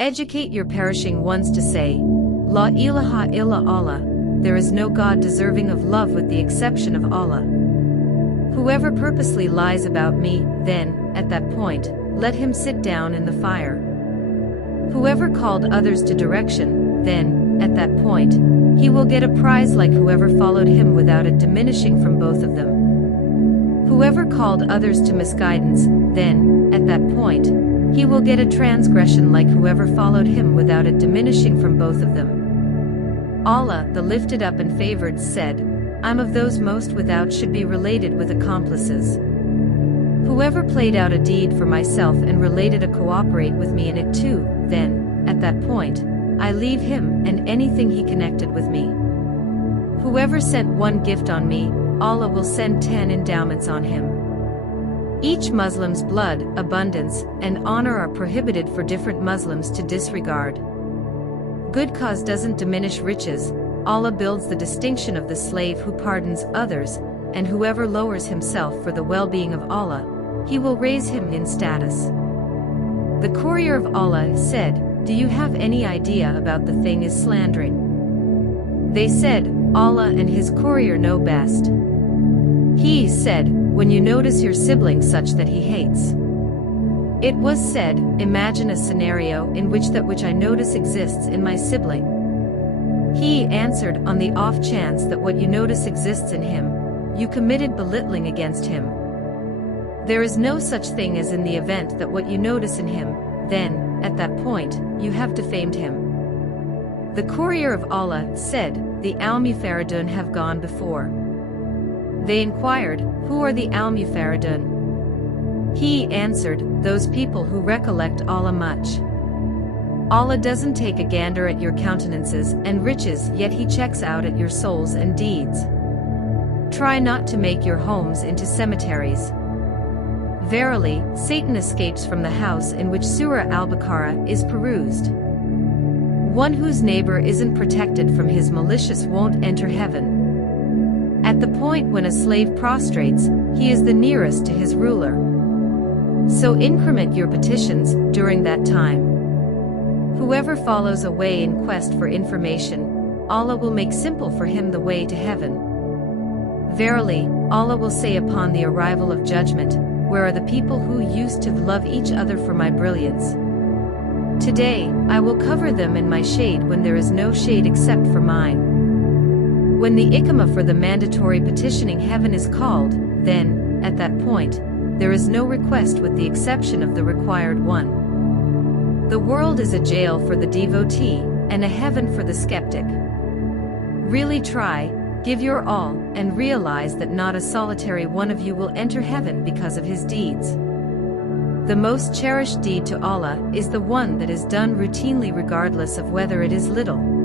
Educate your perishing ones to say, La ilaha illa Allah, there is no God deserving of love with the exception of Allah. Whoever purposely lies about me, then, at that point, let him sit down in the fire. Whoever called others to direction, then, at that point, he will get a prize like whoever followed him without it diminishing from both of them. Whoever called others to misguidance, then, at that point, he will get a transgression like whoever followed him without it diminishing from both of them. Allah, the lifted up and favored, said, I'm of those most without should be related with accomplices. Whoever played out a deed for myself and related to cooperate with me in it too, then, at that point, I leave him and anything he connected with me. Whoever sent one gift on me, Allah will send 10 endowments on him. Each Muslim's blood, abundance, and honor are prohibited for different Muslims to disregard. Good cause doesn't diminish riches. Allah builds the distinction of the slave who pardons others, and whoever lowers himself for the well-being of Allah, He will raise him in status. The courier of Allah said, Do you have any idea about the thing is slandering? They said, Allah and His courier know best. He said, when you notice your sibling such that he hates. It was said, imagine a scenario in which that which I notice exists in my sibling. He answered, on the off chance that what you notice exists in him, you committed belittling against him. There is no such thing as in the event that what you notice in him, then, at that point, you have defamed him. The courier of Allah said, the Al-Mufaridun have gone before. They inquired, who are the Al-Mufaridun? He answered, those people who recollect Allah much. Allah doesn't take a gander at your countenances and riches, yet He checks out at your souls and deeds. Try not to make your homes into cemeteries. Verily, Satan escapes from the house in which Surah Al-Baqarah is perused. One whose neighbor isn't protected from his malicious won't enter heaven. At the point when a slave prostrates, he is the nearest to his ruler. So increment your petitions during that time. Whoever follows a way in quest for information, Allah will make simple for him the way to heaven. Verily, Allah will say upon the arrival of judgment, where are the people who used to love each other for my brilliance? Today, I will cover them in my shade when there is no shade except for mine. When the iqamah for the mandatory petitioning heaven is called, then, at that point, there is no request with the exception of the required one. The world is a jail for the devotee, and a heaven for the skeptic. Really try, give your all, and realize that not a solitary one of you will enter heaven because of his deeds. The most cherished deed to Allah is the one that is done routinely regardless of whether it is little.